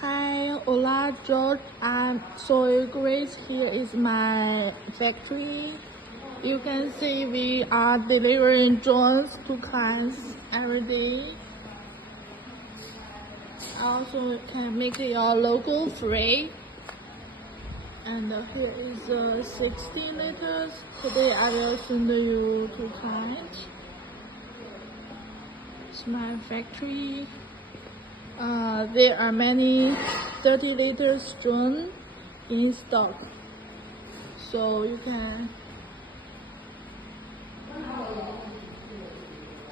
Hi, hola George. I'm so Grace. Here is my factory. You can see we are delivering drones to clients every day. Also can make your logo free. And here is 60 liters. Today I will send you to client. It's my factory. There are many 30 liters drone in stock, so you can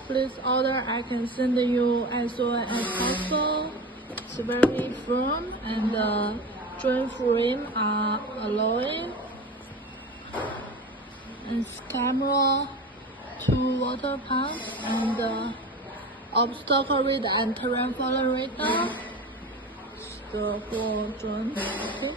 please order. I can send you as soon as possible. It's very firm and the drone frame are alloy and camera, 2 water pumps and obstacle radar and terrain follower radar. The whole drone. Okay.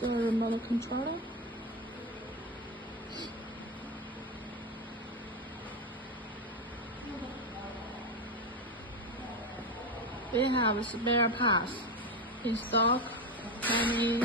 The remote controller. We have spare parts in stock, many